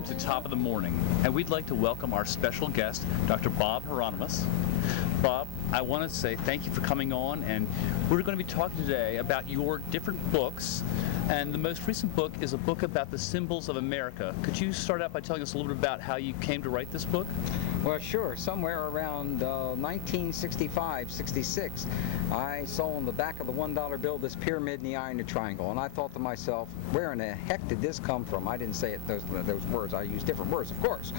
Welcome to Top of the Morning, and we'd like to welcome our special guest, Dr. Bob Hieronimus. Bob, I want to say thank you for coming on, and we're going to be talking today about your different books, and the most recent book is a book about the symbols of America. Could you start out by telling us a little bit about how you came to write this book? Well, sure. Somewhere around 1965-66, I saw on the back of the $1 bill this pyramid in the eye and a triangle, and I thought to myself, where in the heck did this come from? I didn't say it those words. I used different words, of course.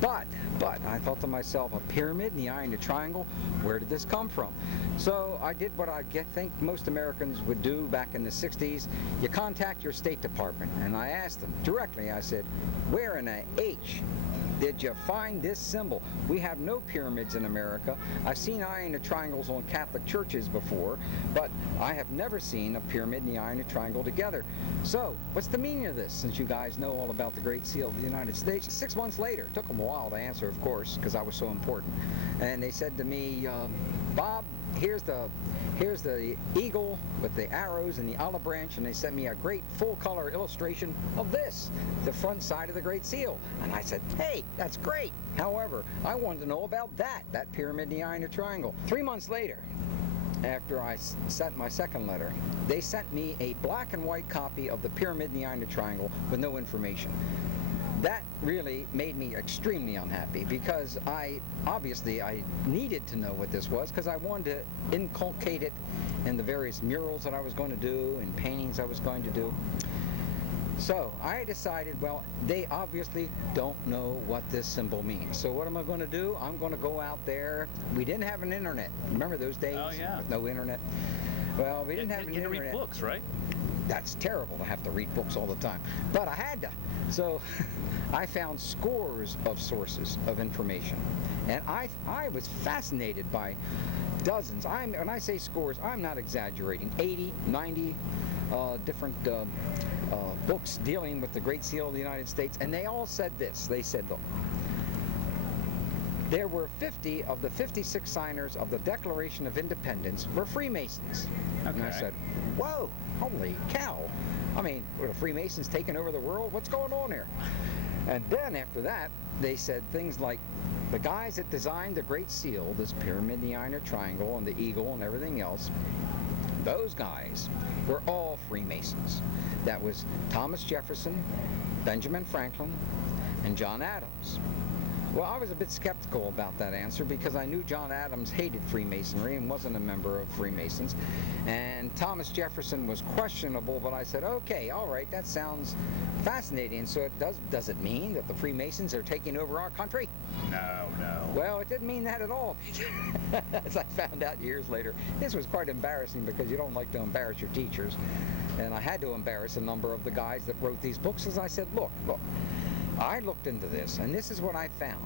But I thought to myself, a pyramid in the eye and a triangle? Where did this come from? So I did what I think most Americans would do back in the 60s. You contact your State Department, and I asked them directly, I said, where in the H did you find this symbol? We have no pyramids in America. I've seen eye and triangles on Catholic churches before, but I have never seen a pyramid and the eye and a triangle together. So, what's the meaning of this, since you guys know all about the Great Seal of the United States? 6 months later, it took them a while to answer, of course, because I was so important. And they said to me, Bob, here's the eagle with the arrows and the olive branch, and they sent me a great full-color illustration of this, the front side of the Great Seal. And I said, hey, that's great. However, I wanted to know about that pyramid in the eye and a triangle. 3 months later, after I sent my second letter, they sent me a black and white copy of the pyramid in the eye and a triangle with no information. That really made me extremely unhappy, because I needed to know what this was, because I wanted to inculcate it in the various murals that I was going to do and paintings I was going to do. So I decided, well, they obviously don't know what this symbol means. So what am I going to do? I'm going to go out there. We didn't have an internet. Remember those days? Oh, yeah. With no internet? Well, we didn't have an internet. You had to read books, right? That's terrible to have to read books all the time. But I had to. So I found scores of sources of information. And I was fascinated by dozens. When I say scores, I'm not exaggerating. 80, 90 different books dealing with the Great Seal of the United States. And they all said this. They said, look, there were 50 of the 56 signers of the Declaration of Independence were Freemasons. Okay. And I said, whoa, holy cow. I mean, were the Freemasons taking over the world? What's going on here? And then after that, they said things like, the guys that designed the Great Seal, this pyramid, the eye and a triangle, and the eagle and everything else, those guys were all Freemasons. That was Thomas Jefferson, Benjamin Franklin, and John Adams. Well, I was a bit skeptical about that answer, because I knew John Adams hated Freemasonry and wasn't a member of Freemasons. And Thomas Jefferson was questionable, but I said, okay, all right, that sounds fascinating. So does it mean that the Freemasons are taking over our country? No. Well, it didn't mean that at all. As I found out years later, this was quite embarrassing, because you don't like to embarrass your teachers. And I had to embarrass a number of the guys that wrote these books, as I said, look, I looked into this, and this is what I found.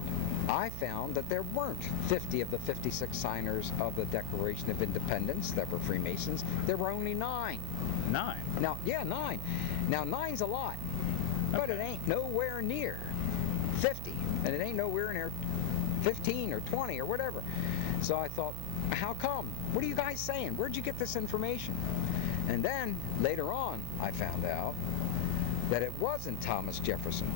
I found that there weren't 50 of the 56 signers of the Declaration of Independence that were Freemasons. There were only 9. 9? Now, yeah, 9. Now, 9's a lot, but it ain't nowhere near 50, and it ain't nowhere near 15 or 20 or whatever. So I thought, how come? What are you guys saying? Where'd you get this information? And then, later on, I found out that it wasn't Thomas Jefferson,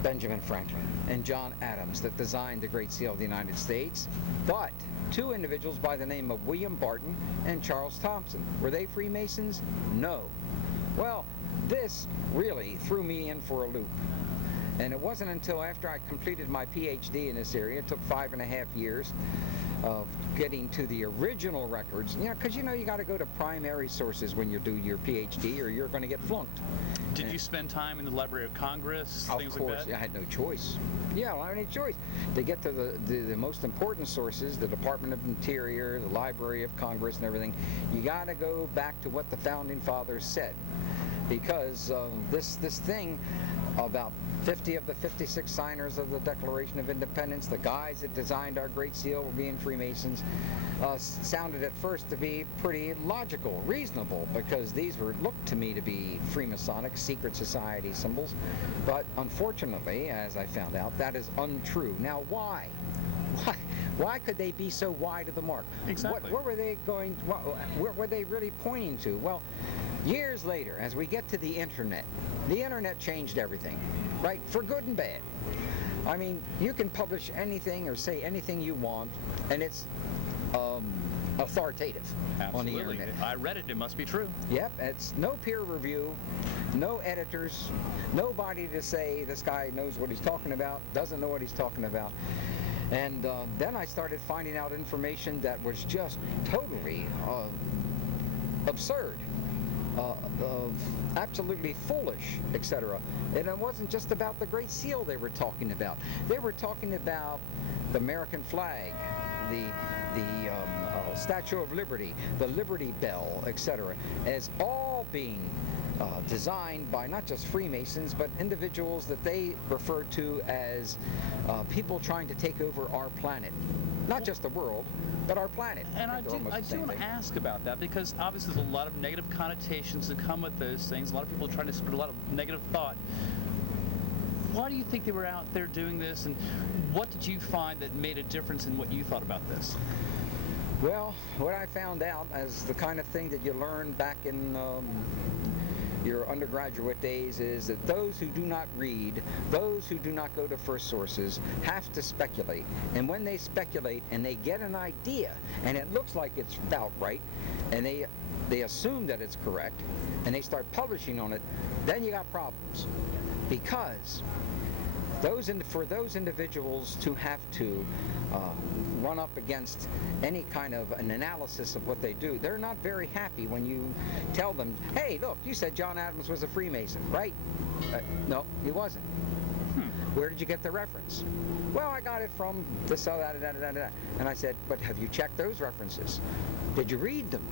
Benjamin Franklin, and John Adams that designed the Great Seal of the United States, but 2 individuals by the name of William Barton and Charles Thompson. Were they Freemasons? No. Well, this really threw me in for a loop. And it wasn't until after I completed my PhD in this area, it took 5.5 years of getting to the original records, because you got to go to primary sources when you do your PhD, or you're going to get flunked. Did you spend time in the Library of Congress, things like that? Of course, I had no choice. Yeah, I had no choice. To get to the most important sources, the Department of Interior, the Library of Congress and everything, you got to go back to what the Founding Fathers said. Because this thing about 50 of the 56 signers of the Declaration of Independence, the guys that designed our Great Seal were being Freemasons, sounded at first to be pretty logical, reasonable, because these looked to me to be Freemasonic secret society symbols. But unfortunately, as I found out, that is untrue. Now, why? Why could they be so wide of the mark? Exactly. What were they going? What were they really pointing to? Well, years later, as we get to the internet changed everything. right? For good and bad. I mean, you can publish anything or say anything you want, and it's authoritative on the Absolutely. internet. I read it. It must be true. Yep, it's no peer review, no editors, nobody to say this guy knows what he's talking about, doesn't know what he's talking about. And then I started finding out information that was just totally absurd, absolutely foolish, etc. And it wasn't just about the Great Seal they were talking about. They were talking about the American flag, the Statue of Liberty, the Liberty Bell, etc., as all being designed by not just Freemasons, but individuals that they refer to as people trying to take over our planet. Not just the world, but our planet. And I do They're almost the same want to thing. ask about that, because obviously there's a lot of negative connotations that come with those things. A lot of people are trying to spread a lot of negative thought. Why do you think they were out there doing this, and what did you find that made a difference in what you thought about this? Well, what I found out as the kind of thing that you learn back in your undergraduate days is that those who do not read, those who do not go to first sources, have to speculate. And when they speculate and they get an idea and it looks like it's about right, and they assume that it's correct, and they start publishing on it, then you got problems. Because for those individuals to have to run up against any kind of an analysis of what they do, they're not very happy when you tell them, hey, look, you said John Adams was a Freemason, right? No, he wasn't. Where did you get the reference? Well, I got it from this, that. And I said, but have you checked those references? Did you read them?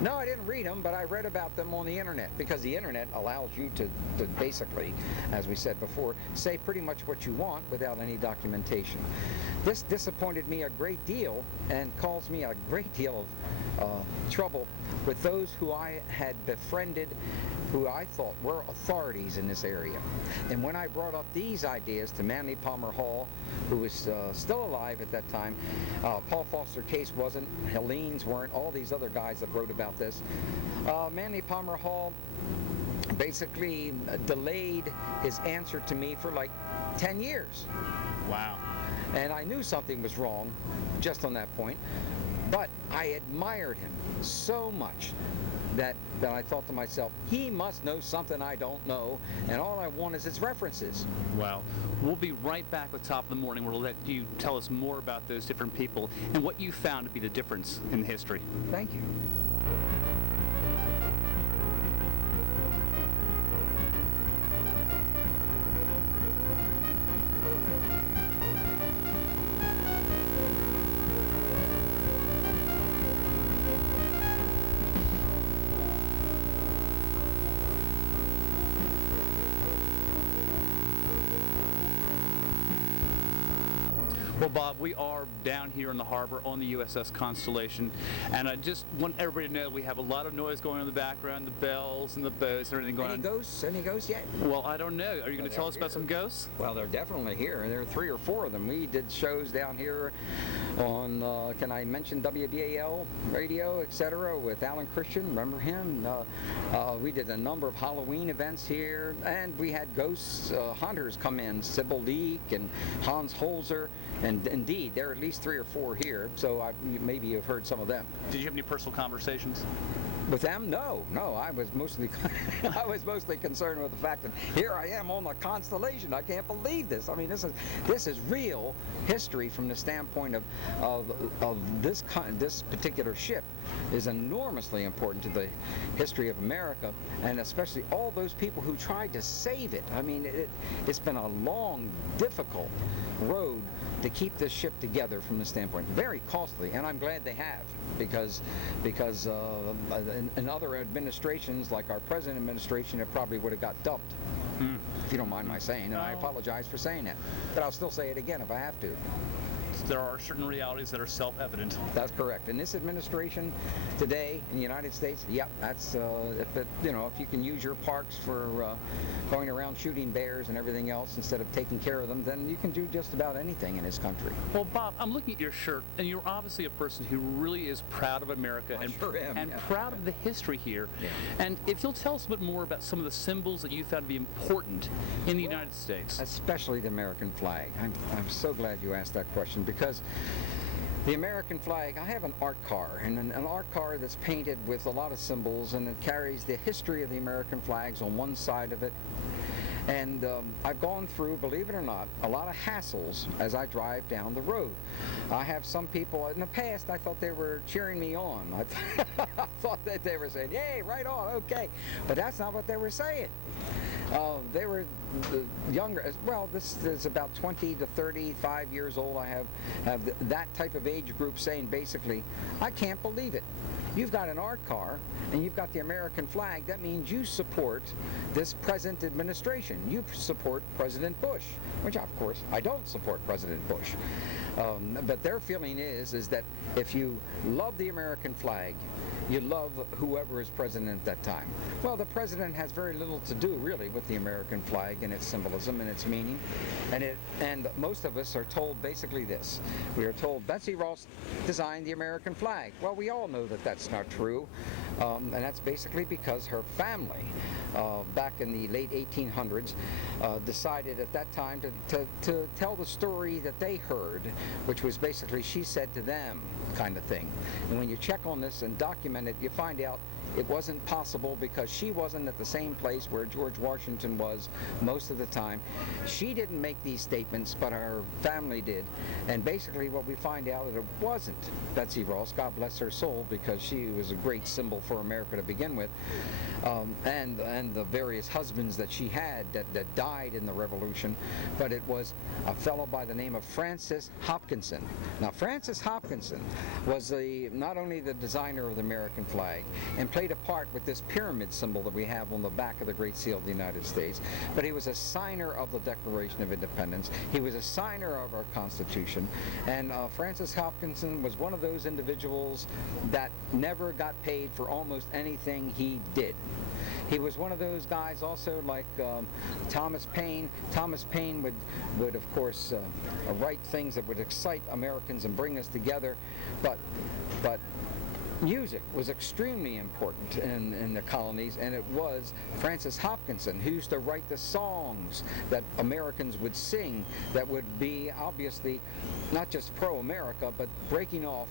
No, I didn't read them, but I read about them on the internet, because the internet allows you to basically, as we said before, say pretty much what you want without any documentation. This disappointed me a great deal and caused me a great deal of trouble with those who I had befriended, who I thought were authorities in this area. And when I brought up these ideas to Manly Palmer Hall, who was still alive at that time, Paul Foster Case wasn't, Helene's weren't, all these other guys that wrote about this, Manly Palmer Hall basically delayed his answer to me for like 10 years. Wow. And I knew something was wrong just on that point, but I admired him so much that I thought to myself, he must know something I don't know, and all I want is his references. Wow. We'll be right back with Top of the Morning. We'll let you tell us more about those different people and what you found to be the difference in history. Thank you. Well, Bob, we are down here in the harbor on the USS Constellation, and I just want everybody to know we have a lot of noise going on in the background, the bells and the boats and everything going Any on. ghosts? Any ghosts yet? Well, I don't know. Are you going to tell us about some ghosts? Well, they're definitely here. There are 3 or 4 of them. We did shows down here on, can I mention WBAL radio, etc., with Alan Christian, remember him? We did a number of Halloween events here, and we had ghosts, hunters come in, Sybil Leek and Hans Holzer, and indeed, there are at least 3 or 4 here, so maybe you've heard some of them. Did you have any personal conversations? With them? No. I was mostly I was mostly concerned with the fact that here I am on the Constellation. I can't believe this. I mean, this is real history from the standpoint of this particular ship is enormously important to the history of America, and especially all those people who tried to save it. I mean, it's been a long, difficult road to keep this ship together from the standpoint. Very costly, and I'm glad they have, because in other administrations, like our present administration, it probably would have got dumped. If you don't mind my saying, and I apologize for saying that. But I'll still say it again if I have to. there are certain realities that are self-evident. That's correct. In this administration today in the United States, yep, that's if you can use your parks for going around shooting bears and everything else instead of taking care of them, then you can do just about anything in this country. Well, Bob, I'm looking at your shirt, and you're obviously a person who really is proud of America I and, sure am, and yeah. proud of the history here. Yeah. And if you'll tell us a bit more about some of the symbols that you found to be important in the United States. Especially the American flag. I'm so glad you asked that question, because the American flag, I have an art car, and an art car that's painted with a lot of symbols, and it carries the history of the American flags on one side of it. And I've gone through, believe it or not, a lot of hassles as I drive down the road. I have some people, in the past, I thought they were cheering me on. I thought that they were saying, "Yay, right on, okay." But that's not what they were saying. They were younger, well, this is about 20 to 35 years old. I have that type of age group saying basically, "I can't believe it. You've got an art car and you've got the American flag. That means you support this present administration. You support President Bush," which of course I don't support President Bush. But their feeling is that if you love the American flag, you love whoever is president at that time. Well, the president has very little to do really with the American flag and its symbolism and its meaning. And most of us are told basically this. We are told Betsy Ross designed the American flag. Well, we all know that that's not true. And that's basically because her family, back in the late 1800s, decided at that time to tell the story that they heard, which was basically she said to them kind of thing. And when you check on this and document it, you find out it wasn't possible because she wasn't at the same place where George Washington was most of the time. She didn't make these statements, but her family did. And basically what we find out is it wasn't Betsy Ross, God bless her soul, because she was a great symbol for America to begin with, and the various husbands that she had that died in the Revolution. But it was a fellow by the name of Francis Hopkinson. Now, Francis Hopkinson was not only the designer of the American flag and played a part with this pyramid symbol that we have on the back of the Great Seal of the United States, but he was a signer of the Declaration of Independence. He was a signer of our Constitution, and Francis Hopkinson was one of those individuals that never got paid for almost anything he did. He was one of those guys also like Thomas Paine. Thomas Paine would of course write things that would excite Americans and bring us together, but music was extremely important in the colonies, and it was Francis Hopkinson who used to write the songs that Americans would sing that would be obviously not just pro-America, but breaking off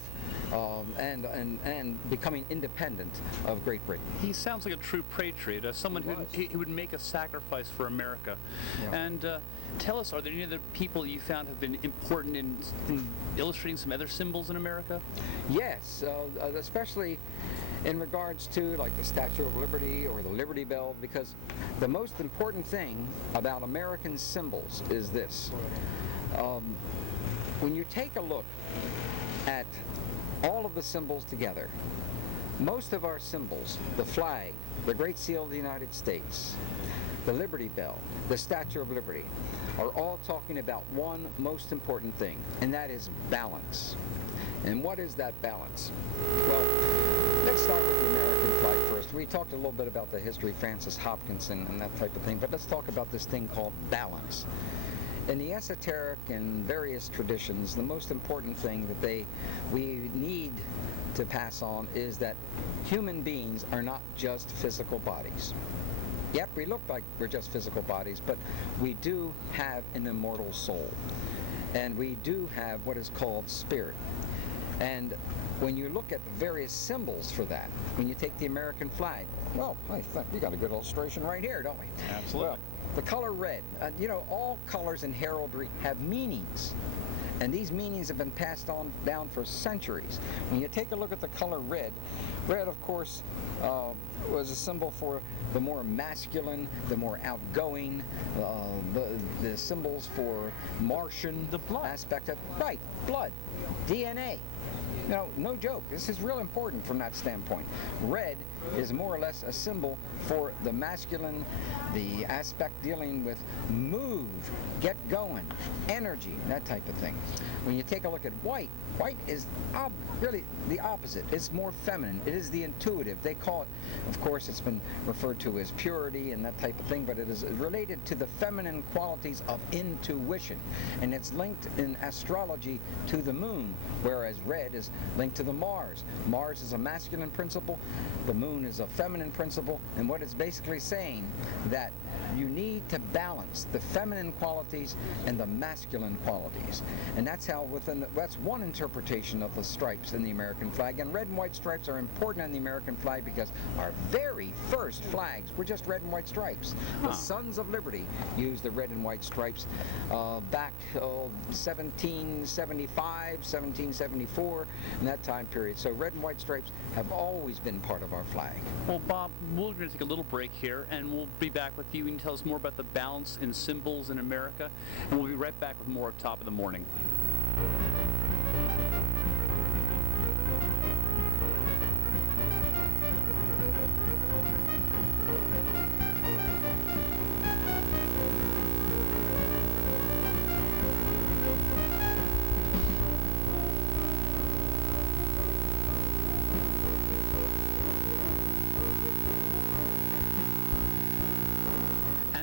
and becoming independent of Great Britain. He sounds like a true patriot, someone who would make a sacrifice for America. Yeah. And tell us, are there any other people you found have been important in illustrating some other symbols in America? Yes, especially in regards to like the Statue of Liberty or the Liberty Bell, because the most important thing about American symbols is this. When you take a look at all of the symbols together, most of our symbols, the flag, the Great Seal of the United States, the Liberty Bell, the Statue of Liberty, are all talking about one most important thing, and that is balance. And what is that balance? Well, let's start with the American flag first. We talked a little bit about the history of Francis Hopkinson and that type of thing, but let's talk about this thing called balance. In the esoteric and various traditions, the most important thing that we need to pass on is that human beings are not just physical bodies. Yep, we look like we're just physical bodies, but we do have an immortal soul. And we do have what is called spirit. And when you look at the various symbols for that, when you take the American flag, well, I think we got a good illustration right here, don't we? Absolutely. Well, the color red, all colors in heraldry have meanings. And these meanings have been passed on down for centuries. When you take a look at the color red, red, of course, was a symbol for the more masculine, the more outgoing, the symbols for Martian The blood. aspect of, right, blood, DNA. no joke. This is real important from that standpoint. Red is more or less a symbol for the masculine, the aspect dealing with move, get going, energy, that type of thing. When you take a look at white, white is really the opposite. It's more feminine. It is the intuitive. They call it, of course, it's been referred to as purity and that type of thing, but it is related to the feminine qualities of intuition. And it's linked in astrology to the moon, whereas red is linked to the Mars. Mars is a masculine principle, the moon is a feminine principle, and what it's basically saying that you need to balance the feminine qualities and the masculine qualities. And that's how that's one interpretation of the stripes in the American flag. And red and white stripes are important in the American flag because our very first flags were just red and white stripes. The Sons of Liberty used the red and white stripes back 1775, 1774, in that time period. So red and white stripes have always been part of our flag. Well, Bob, we're going to take a little break here, and we'll be back with you and tell us more about the balance in symbols in America, and we'll be right back with more of Top of the Morning.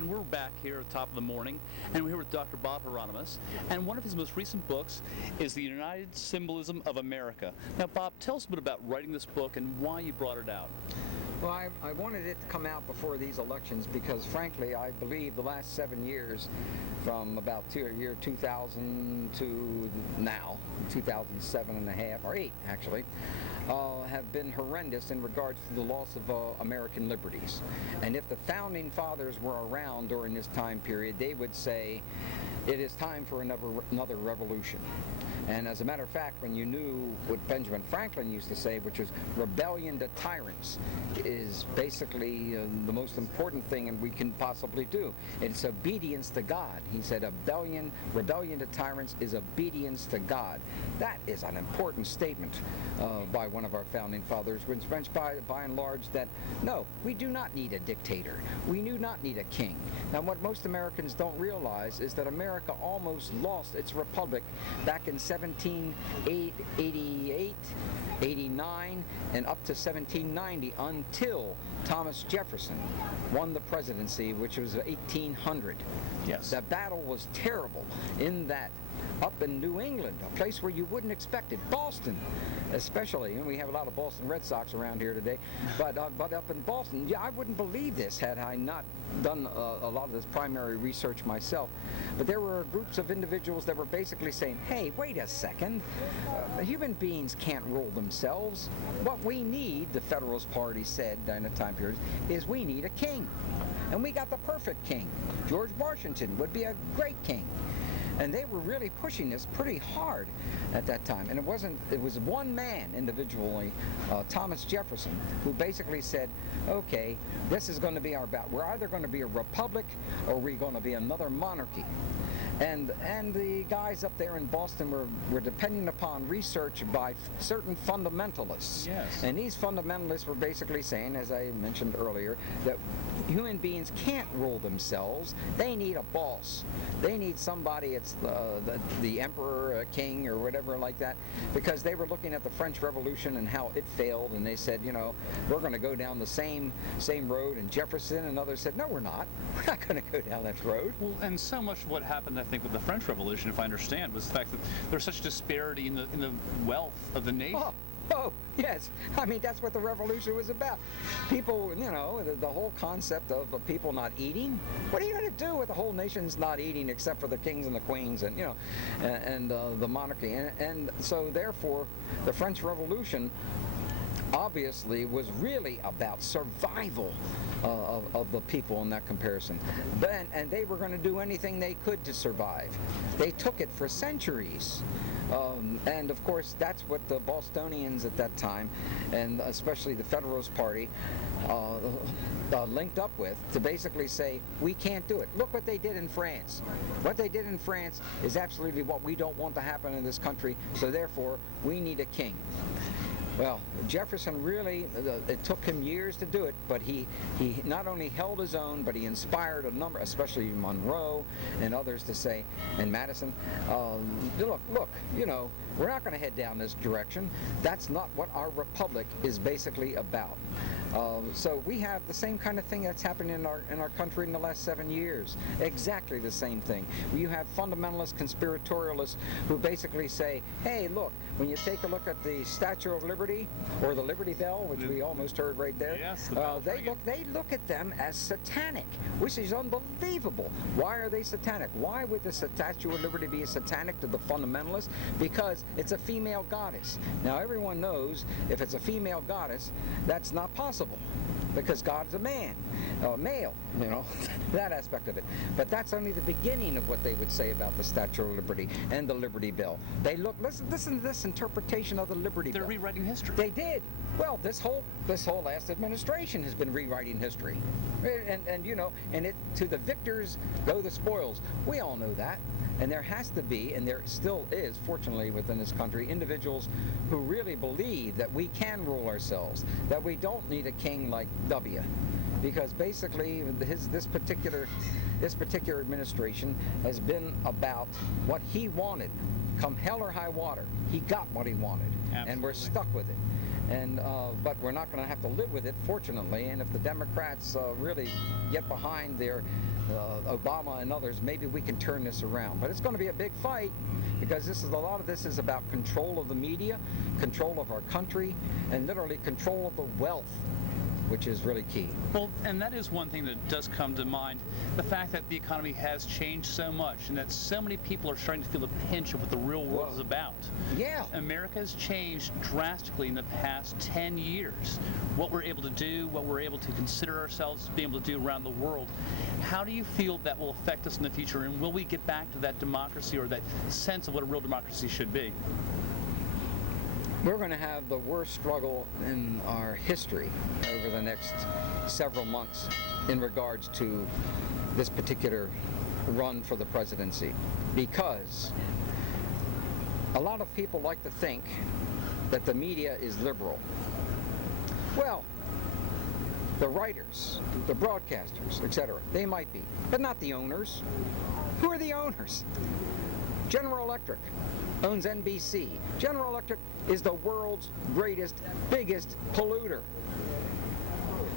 We're back here at Top of the Morning, and we're here with Dr. Bob Hieronimus, and one of his most recent books is The United Symbolism of America. Now, Bob, tell us a bit about writing this book and why you brought it out. Well, I wanted it to come out before these elections because, frankly, I believe the last 7 years, from about year 2000 to now, 2007 and a half, or 8 actually, have been horrendous in regards to the loss of American liberties. And if the Founding Fathers were around during this time period, they would say, it is time for another revolution. And as a matter of fact, when you knew what Benjamin Franklin used to say, which was rebellion to tyrants, is basically the most important thing we can possibly do. It's obedience to God. He said rebellion to tyrants is obedience to God. That is an important statement by one of our Founding Fathers, which meant by and large that, no, we do not need a dictator. We do not need a king. Now, what most Americans don't realize is that America almost lost its republic back in 1788, 89, and up to 1790 until Thomas Jefferson won the presidency, which was 1800. Yes. The battle was terrible in that up in New England, a place where you wouldn't expect it, Boston especially, and we have a lot of Boston Red Sox around here today, but up in Boston, yeah, I wouldn't believe this had I not done a lot of this primary research myself. But there were groups of individuals that were basically saying, hey, wait a second, human beings can't rule themselves. What we need, the Federalist Party said during the time period, is we need a king. And we got the perfect king. George Washington would be a great king. And they were really pushing this pretty hard at that time. And it was one man individually, Thomas Jefferson, who basically said, okay, this is going to be our battle. We're either going to be a republic or we're going to be another monarchy. And the guys up there in Boston were depending upon research by certain fundamentalists. Yes. And these fundamentalists were basically saying, as I mentioned earlier, that human beings can't rule themselves. They need a boss. They need somebody, it's the emperor, a king, or whatever like that, because they were looking at the French Revolution and how it failed, and they said, you know, we're going to go down the same road. And Jefferson and others said, no, we're not. We're not going to go down that road. Well, and so much of what happened, I think, with the French Revolution, if I understand, was the fact that there's such disparity in the wealth of the nation. Oh, yes. I mean, that's what the revolution was about. People, you know, the whole concept of people not eating. What are you going to do with the whole nation's not eating except for the kings and the queens and, you know, and the monarchy? And so, therefore, the French Revolution obviously was really about survival of the people in that comparison. And they were going to do anything they could to survive. They took it for centuries. And of course, that's what the Bostonians at that time, and especially the Federalist Party, linked up with to basically say, we can't do it. Look what they did in France. What they did in France is absolutely what we don't want to happen in this country, so therefore we need a king. Well, Jefferson really, it took him years to do it, but he not only held his own, but he inspired a number, especially Monroe and others to say, and Madison, look, you know, we're not going to head down this direction. That's not what our republic is basically about. So we have the same kind of thing that's happened in our country in the last 7 years. Exactly the same thing. You have fundamentalists, conspiratorialists who basically say, hey, look, when you take a look at the Statue of Liberty or the Liberty Bell, which we almost heard right there, yes, they look at them as satanic, which is unbelievable. Why are they satanic? Why would the Statue of Liberty be satanic to the fundamentalists? Because it's a female goddess. Now everyone knows if it's a female goddess, that's not possible, because God's a man, male, you know, that aspect of it. But that's only the beginning of what they would say about the Statue of Liberty and the Liberty Bell. They look, listen to this interpretation of the Liberty Bell. They're rewriting history. They did. Well, this whole last administration has been rewriting history, and you know, and it to the victors go the spoils. We all know that. And there has to be, and there still is, fortunately, within this country, individuals who really believe that we can rule ourselves, that we don't need a king like W. Because basically, this particular administration has been about what he wanted. Come hell or high water, he got what he wanted. Absolutely. And we're stuck with it. And but we're not going to have to live with it, fortunately. And if the Democrats really get behind their Obama and others, maybe we can turn this around. But it's going to be a big fight, because a lot of this is about control of the media, control of our country, and literally control of the wealth, which is really key. Well, and that is one thing that does come to mind, the fact that the economy has changed so much and that so many people are starting to feel the pinch of what the real world is about. Yeah. America has changed drastically in the past 10 years. What we're able to do, what we're able to consider ourselves being able to do around the world. How do you feel that will affect us in the future, and will we get back to that democracy or that sense of what a real democracy should be? We're going to have the worst struggle in our history over the next several months in regards to this particular run for the presidency, because a lot of people like to think that the media is liberal. Well, the writers, the broadcasters, etc., they might be, but not the owners. Who are the owners? General Electric owns NBC. General Electric is the world's greatest, biggest polluter.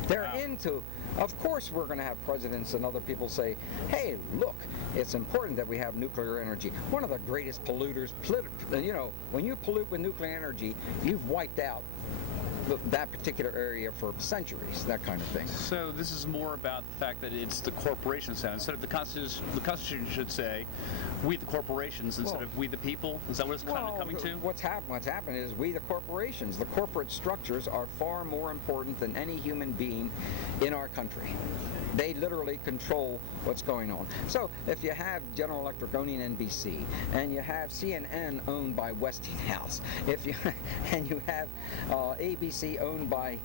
They're into, of course we're going to have presidents and other people say, hey, look, it's important that we have nuclear energy. One of the greatest polluters, you know, when you pollute with nuclear energy, you've wiped out that particular area for centuries, that kind of thing. So this is more about the fact that it's the corporations now. Instead of the Constitution should say, we the corporations instead of we the people. Is that what it's kind of coming to? What's happened is we the corporations. The corporate structures are far more important than any human being in our country. They literally control what's going on. So if you have General Electric owning NBC, and you have CNN owned by Westinghouse, and you have ABC owned by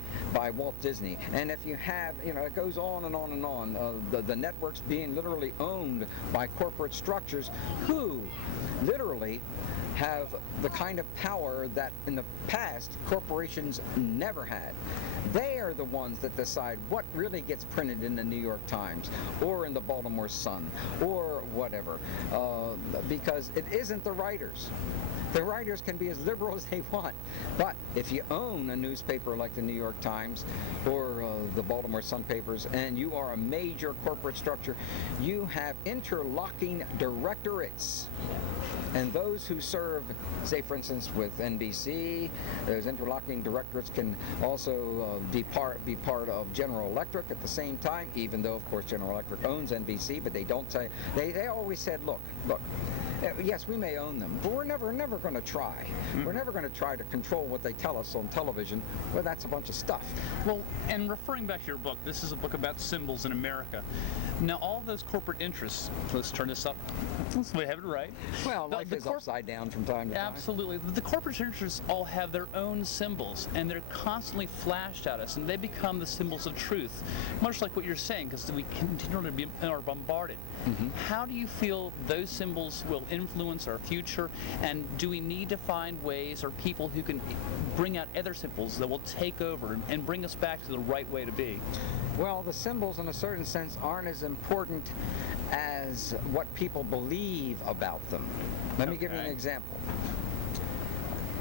Walt Disney, and if you have, you know, it goes on and on and on, the networks being literally owned by corporate structures who literally have the kind of power that in the past corporations never had. They are the ones that decide what really gets printed in the New York Times or in the Baltimore Sun or whatever, because it isn't the writers. The writers can be as liberal as they want, but if you own a newspaper like the New York Times or the Baltimore Sun papers, and you are a major corporate structure, you have interlocking directorates. And those who serve, say for instance with NBC, those interlocking directorates can also be part of General Electric at the same time, even though of course General Electric owns NBC, but they don't say, they always said, look, Yes, we may own them, but we're never going to try. We're never going to try to control what they tell us on television. Well, that's a bunch of stuff. Well, and referring back to your book, this is a book about symbols in America. Now, all those corporate interests, let's turn this up, so we have it right. Well, life is upside down from time to time. Absolutely. The corporate interests all have their own symbols, and they're constantly flashed at us, and they become the symbols of truth, much like what you're saying, because we continually are bombarded. How do you feel those symbols will influence our future, and do we need to find ways or people who can bring out other symbols that will take over and bring us back to the right way to be? Well, the symbols in a certain sense aren't as important as what people believe about them. Let me give you an example.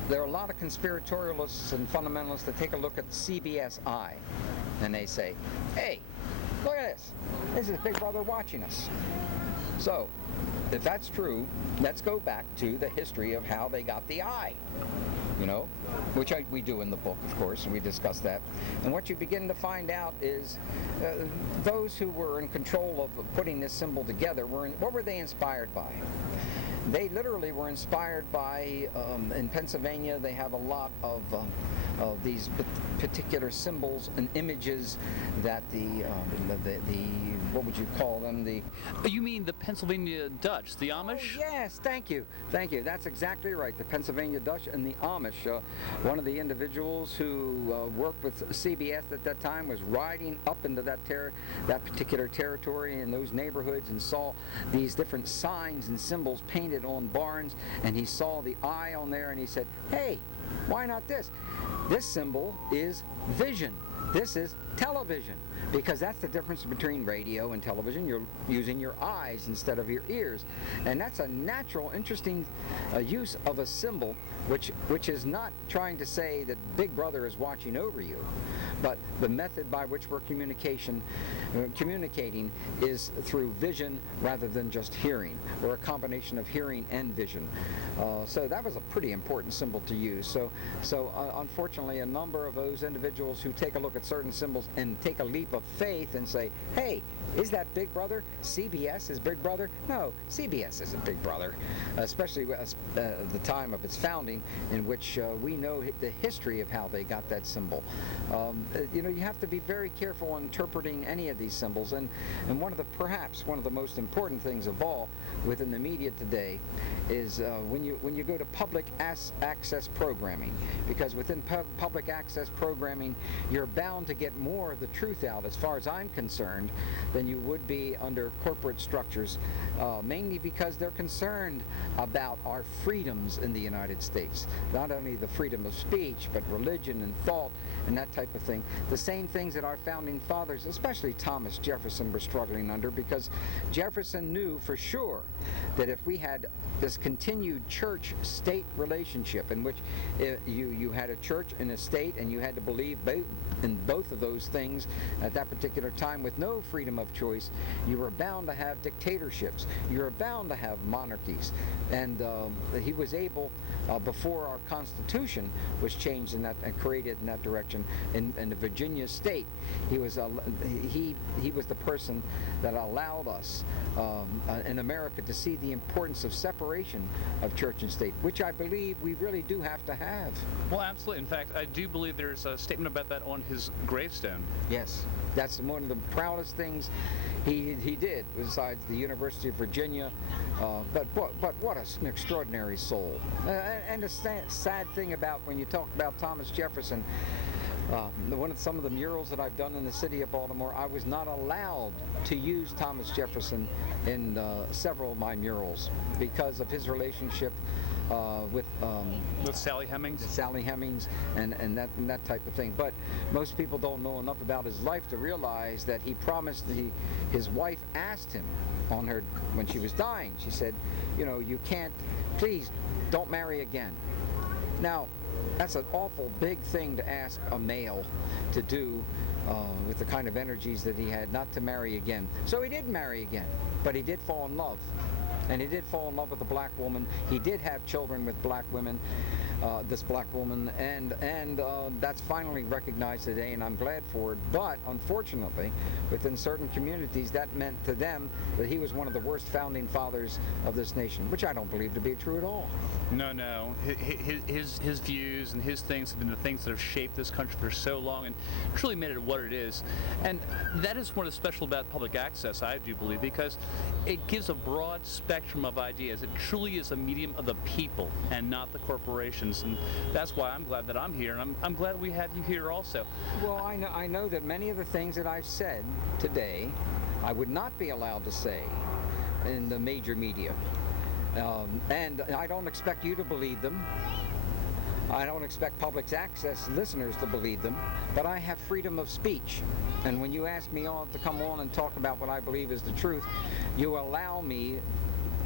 There are a lot of conspiratorialists and fundamentalists that take a look at CBS Eye and they say, hey, look at this. This is Big Brother watching us. So, if that's true, let's go back to the history of how they got the eye, you know, which we do in the book, of course, and we discuss that. And what you begin to find out is those who were in control of putting this symbol together, what were they inspired by? They literally were inspired by, in Pennsylvania, they have a lot of these particular symbols and images that what would you call them? You mean the Pennsylvania Dutch, the Amish? Oh, yes, thank you. That's exactly right. The Pennsylvania Dutch and the Amish. One of the individuals who worked with CBS at that time was riding up into that particular territory in those neighborhoods and saw these different signs and symbols painted on barns, and he saw the eye on there and he said, hey, why not this? This symbol is vision. This is television, because that's the difference between radio and television. You're using your eyes instead of your ears, and that's a natural, interesting use of a symbol, which is not trying to say that Big Brother is watching over you, but the method by which we're communicating is through vision rather than just hearing, or a combination of hearing and vision. So that was a pretty important symbol to use. So unfortunately, a number of those individuals who take a look at certain symbols and take a leap of faith and say, hey, is that Big Brother? CBS is Big Brother? No, CBS isn't Big Brother, especially at the time of its founding, in which we know the history of how they got that symbol. You know, you have to be very careful on interpreting any of these symbols, and perhaps one of the most important things of all within the media today is when you go to public access programming, because within public access programming you're bound to get more of the truth out, as far as I'm concerned, than you would be under corporate structures, mainly because they're concerned about our freedoms in the United States. Not only the freedom of speech, but religion and thought and that type of thing. The same things that our founding fathers, especially Thomas Jefferson, were struggling under, because Jefferson knew for sure that if we had this continued church-state relationship in which you had a church and a state, and you had to believe in both of those things at that particular time with no freedom of choice, you were bound to have dictatorships. You were bound to have monarchies. And he was able, before our Constitution was changed in that and created in that direction, in the Virginia state, he was the person that allowed us in America to see the importance of separation of church and state, which I believe we really do have to have. Well, absolutely. In fact, I do believe there's a statement about that on his gravestone. Yes, that's one of the proudest things he did, besides the University of Virginia. But what an extraordinary soul. And the sad thing about when you talk about Thomas Jefferson, some of the murals that I've done in the city of Baltimore, I was not allowed to use Thomas Jefferson in several of my murals because of his relationship with Sally Hemings? Sally Hemings and that type of thing. But most people don't know enough about his life to realize that he promised, his wife asked him when she was dying, she said, you know, you can't, please don't marry again. Now, that's an awful big thing to ask a male to do with the kind of energies that he had, not to marry again. So he did marry again, but he did fall in love. And he did fall in love with a black woman. He did have children with black women. this black woman, and that's finally recognized today, and I'm glad for it. But unfortunately, within certain communities, that meant to them that he was one of the worst founding fathers of this nation, which I don't believe to be true at all. No. His views and his things have been the things that have shaped this country for so long and truly made it what it is. And that is what is special about public access, I do believe, because it gives a broad spectrum of ideas. It truly is a medium of the people and not the corporations. And that's why I'm glad that I'm here, and I'm glad we have you here also. Well, I know that many of the things that I've said today, I would not be allowed to say in the major media. And I don't expect you to believe them. I don't expect public access listeners to believe them, but I have freedom of speech. And when you ask me to come on and talk about what I believe is the truth, you allow me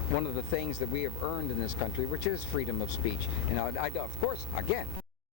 one of the things that we have earned in this country, which is freedom of speech. And of course, again,